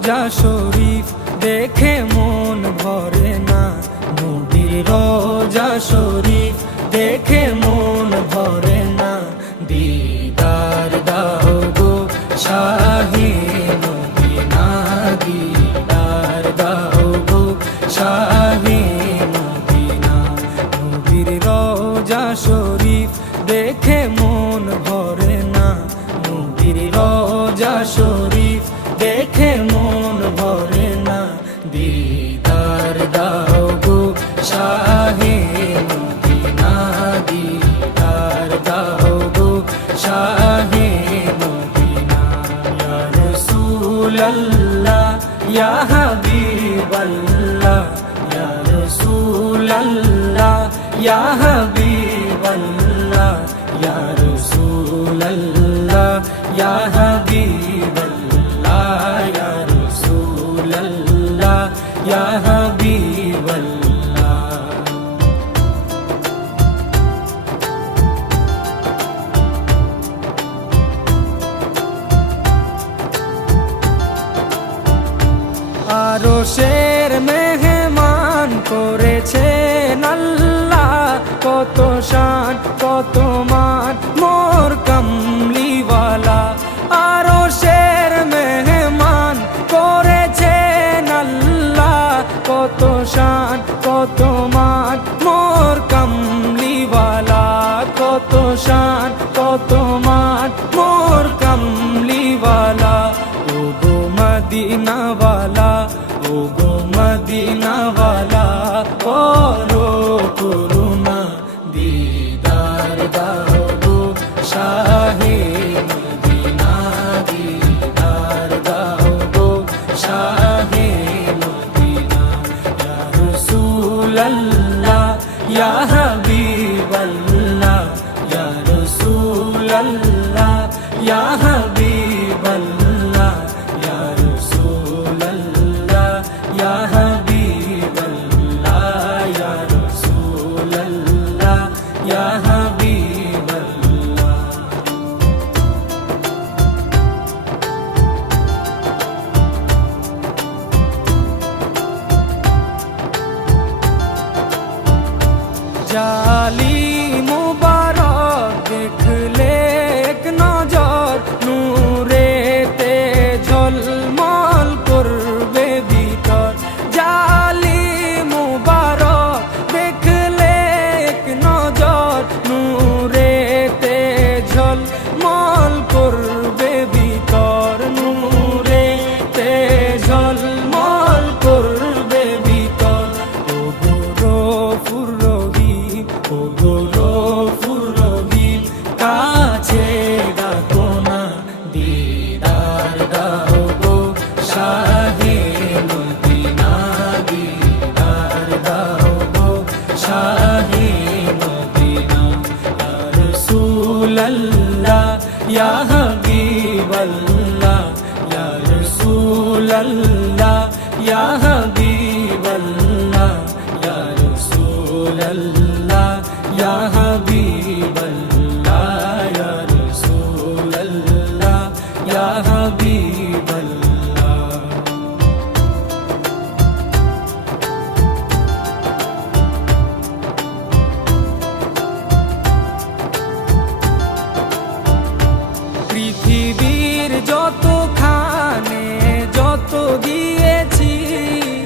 রোজা শরীফ দেখে মন ভরে না, নবীর রোজা শরীফ দেখে মন ভরে না। দিদার দাও গো শাহে মদিনা, দিদার দাও গো শাহে মদিনা। নবীর রোজা শরীফ দেখে মন ভরে না, নবীর রোজা শরীফ দেখে মন ভরে না। দিদার দাও গো শাহে মদিনা, দিদার দাও গো শাহে মদিনা। ইয়া রাসূলাল্লাহ ইয়া হাবিবাল্লাহ, ইয়া রাসূলাল্লাহ ইয়া হাবিবাল্লাহ, ইয়া রাসূলাল্লাহ ইয়া হাবিবাল্লাহ, ইয়া রাসূলাল্লাহ ইয়া হাবিবাল্লাহ। আরশের মেহমান করেছেন আল্লাহ, কত শান কত মান মোর কামলিওয়ালা। আরশের মেহমান করেছেন আল্লাহ, কত শান কত মান মোর কামলিওয়ালা, কত শান কত মান মোর কামলিওয়ালা। ও গো মদিনাওয়ালা, ও গো মদিনাওয়ালা, করো করুণা, দিদার দাও গো শাহে মদিনা, দিদার দাও গো শাহে মদিনা। ইয়া রাসূলাল্লাহ ইয়া হাবিবাল্লাহ, ইয়া রাসূলাল্লাহ ইয়া হাবিবাল্লাহ, ইয়া রাসূলাল্লাহ ইয়া হাবিবাল্লাহ, ইয়া রাসূলাল্লাহ ইয়া হাবিবাল্লাহ। জালি মুবারক দেখলে এক নজর, নূরেতে ঝলমল করবে ভিতর। জালি মুবারক দেখলে এক নজর, নূরেতে ঝলমল করবে ভিতর, নূরেতে ঝলমল করবে ভিতর। ও গো গফুর রহিম, ও গো গফুর রহিম, কাছে ডাকো না, দিদার দাও গো শাহে মদিনা, দিদার দাও গো শাহে মদিনা। ইয়া রাসূলাল্লাহ ইয়া হাবিবাল্লাহ, ইয়া রাসূলাল্লাহ ইয়া হাবিবাল্লাহ, ইয়া রাসূলাল্লাহ ইয়া হাবিবাল্লাহ, ইয়া রাসূলাল্লাহ ইয়া হাবিবাল্লাহ। পৃথিবীর যতখানে যত দিয়েছি,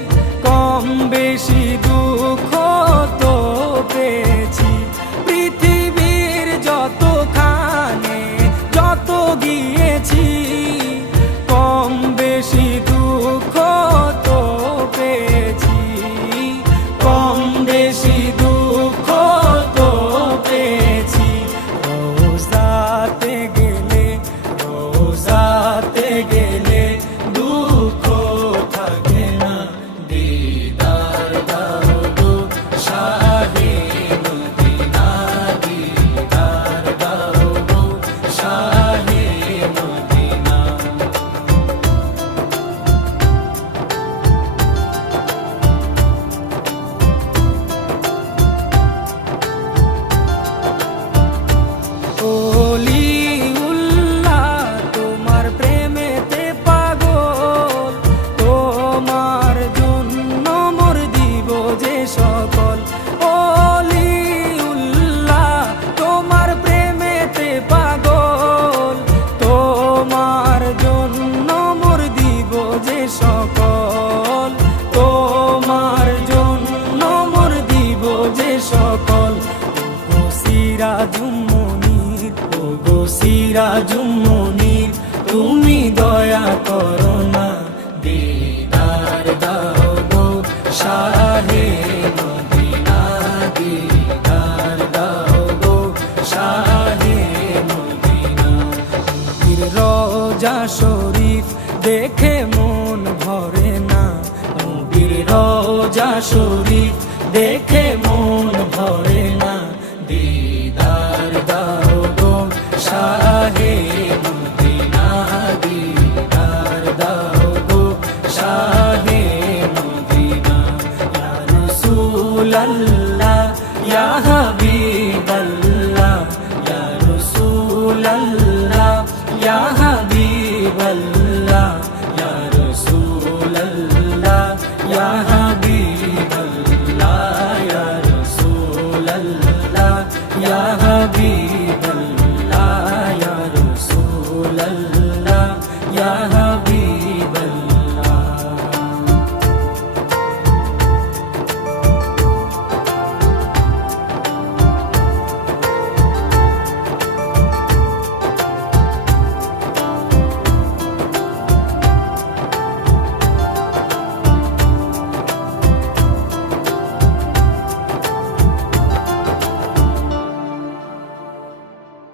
দেখে মন ভরে না, নবীর রওজা শরীফ দেখে মন ভরে না। দিদার দাও গো শাহে মদিনা, দিদার দাও গো শাহে মদিনা। ইয়া রাসূলাল্লাহ ইয়া হাবিবাল্লাহ, ইয়া রাসূলাল্লাহ ইয়া হাবিবাল্লাহ।